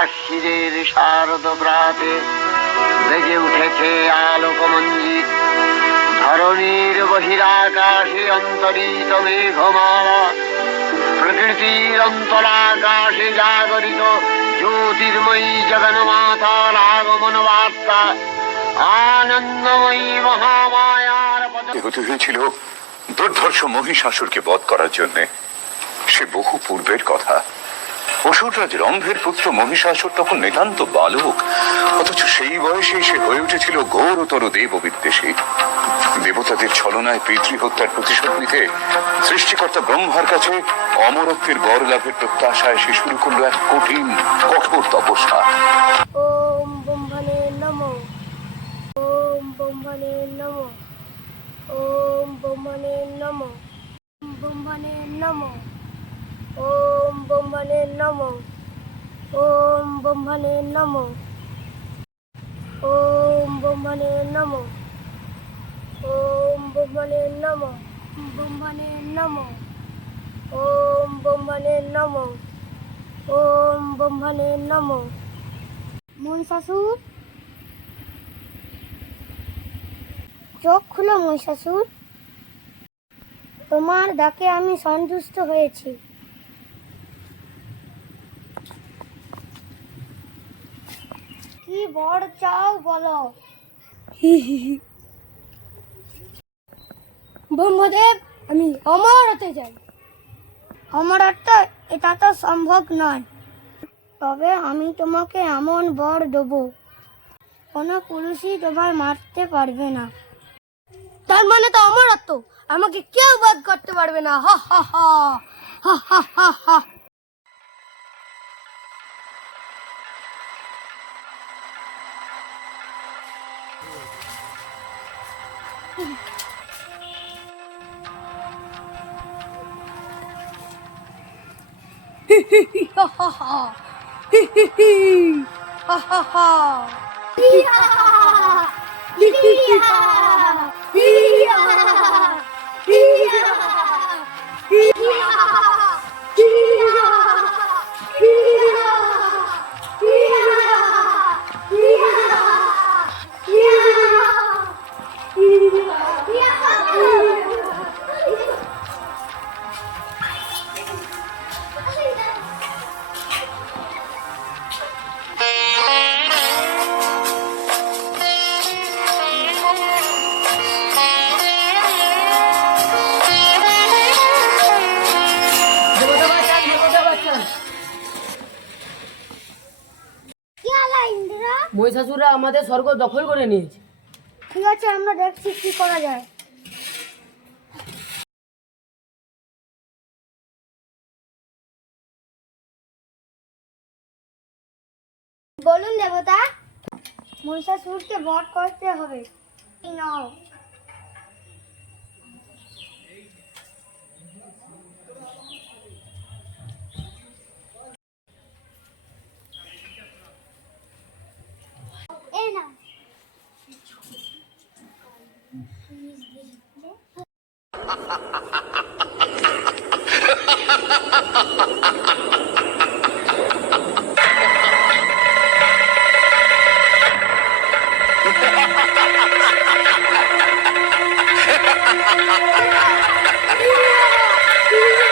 আশ্বিরের শারদ প্রাতে বেজে উঠেছে আলোক মঞ্জিত ধরণীর বহিরাকাশে অন্তরিত মেঘমালা, প্রকৃতির অন্তরাকাশে জাগরিত জ্যোতির্ময়ী জগন্মাতার আগমন বার্তা, আনন্দময়ী মহামায়ার হতে হয়েছিল দুর্ধর্ষ মহিষাসুরকে বধ করার জন্য। সে বহু পূর্বের কথা। অসুররাজ রম্ভের পুত্র মহিষাসুর তখন নিতান্ত বালক। অথচ সেই বয়সে সে হয়ে উঠেছিল গৌরতর দেব বিদ্বেষী দেবতাদের ছলনায় পিতৃহত্যার প্রতিশোধ নিতে সৃষ্টিকর্তা ব্রহ্মার কাছে অমরত্বের বর লাভের প্রত্যাশায় সে শুরু করল এক কঠিন, কঠোর তপস্যা। ওম ব্রহ্মণে নম। ওম ওম ব্রহ্মণে নম। ওম ব্রহ্মণে নম। ওম ব্রহ্মণে নম। ওম ব্রহ্মণে নম। ব্রহ্মণে নম। ওম ব্রহ্মণে নম। ওম ব্রহ্মণে নম। মহিষাসুর? চোখ খুলো মহিষাসুর। তোমার ডাকে আমি সন্তুষ্ট হয়েছি। কি বড় চাও বলো। ব্রহ্মদেব, আমি অমর হতে চাই। অমর হতে এটা তো সম্ভব নয়। তবে আমি তোমাকে এমন বর দেব, কোনো পুরুষই তোমার মারতে পারবে না। তার মানে তো অমরত্ব, আমাকে কেউ বাদ করতে পারবে না। হা হা হা হা হা হা। 嘿嘿嘿，哈哈哈，嘿嘿嘿，哈哈哈，厉害，厉害，厉害。ইন্দিরা মহিষাসুররা আমাদের স্বর্গ দখল করে নিয়েছে। ঠিক আছে, আমরা দেখছি কি করা যায়। বলুন দেবতা, মহিষাসুরকে বধ করতে হবে। নাও। Yeah!